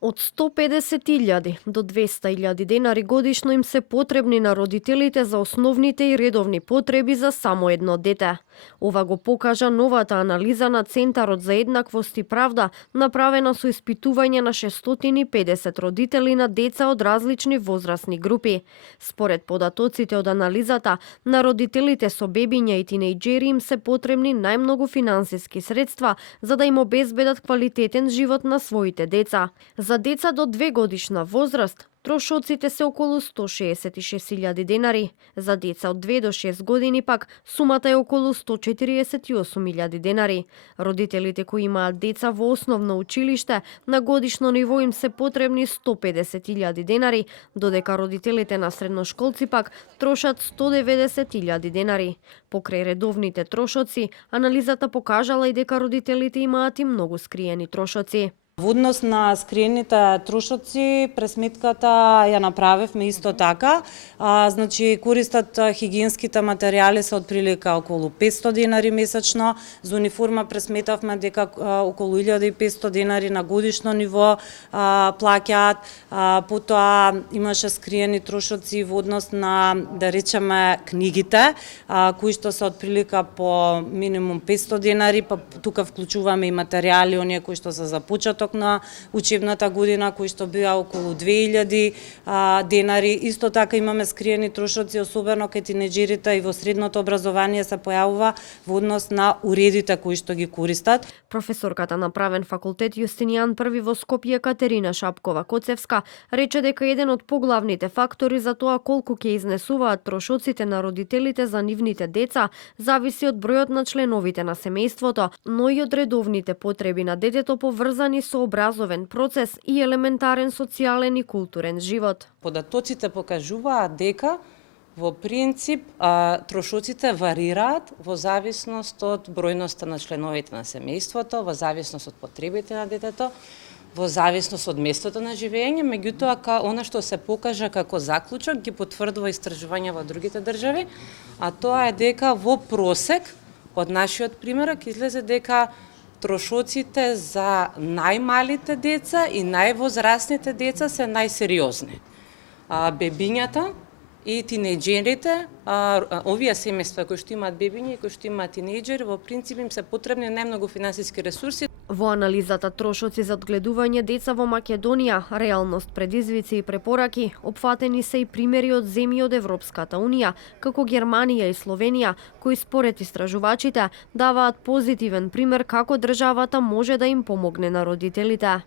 Од 150.000 до 200.000 денари годишно им се потребни на родителите за основните и редовни потреби за само едно дете. Ова го покажа новата анализа на Центарот за еднаквост и правда, направена со испитување на 650 родители на деца од различни возрастни групи. Според податоците од анализата, на родителите со бебиња и тинејџери им се потребни најмногу финансиски средства за да им обезбедат квалитетен живот на своите деца. За деца до 2 годишна возраст, трошоците се околу 166.000 денари. За деца од 2 до 6 години пак, сумата е околу 148.000 денари. Родителите кои имаат деца во основно училиште, на годишно ниво им се потребни 150.000 денари, додека родителите на средношколци пак трошат 190.000 денари. Покрај редовните трошоци, анализата покажала и дека родителите имаат и многу скриени трошоци. Во однос на скриените трошоци, пресметката ја направивме исто така. Значи, користат хигиенските материјали се отприлика околу 500 денари месечно. За униформа пресметавме дека околу 1500 денари на годишно ниво плаќаат. Потоа имаше скриени трошоци во однос на, да речеме, книгите, кои што се отприлика по минимум 500 денари, па тука вклучуваме и материјали, оние кои што се за почеток на учебната година, кои што беа околу 2000 денари. Исто така имаме скриени трошоци, особено кај тинеџерите и во средното образование се појавува во однос на уредите кои што ги користат. Професорката на правен факултет Јустинијан I во Скопје Катерина Шапкова-Коцевска рече дека еден од поглавните фактори за тоа колку ќе изнесуваат трошоците на родителите за нивните деца зависи од бројот на членовите на семејството, но и од редовните потреби на детето поврзани со образовен процес и елементарен социјален и културен живот. Податоците покажуваат дека во принцип трошоците варираат во зависност од бројноста на членовите на семејството, во зависност од потребите на детето, во зависност од местото на живење, меѓутоа она што се покажа како заклучок ги потврдува истражувања во другите држави, а тоа е дека во просек од нашиот примерок излезе дека трошоците за најмалите деца и највозрасните деца се најсериозни. Бебињата и тинејџерите, овие семејства кои што имаат бебиња и кои што имаат тинејџери, во принцип им се потребни најмногу финансиски ресурси. Во анализата трошоци за одгледување деца во Македонија, реалност, предизвици и препораки, опфатени се и примери од земји од Европската Унија, како Германија и Словенија, кои според истражувачите даваат позитивен пример како државата може да им помогне на родителите.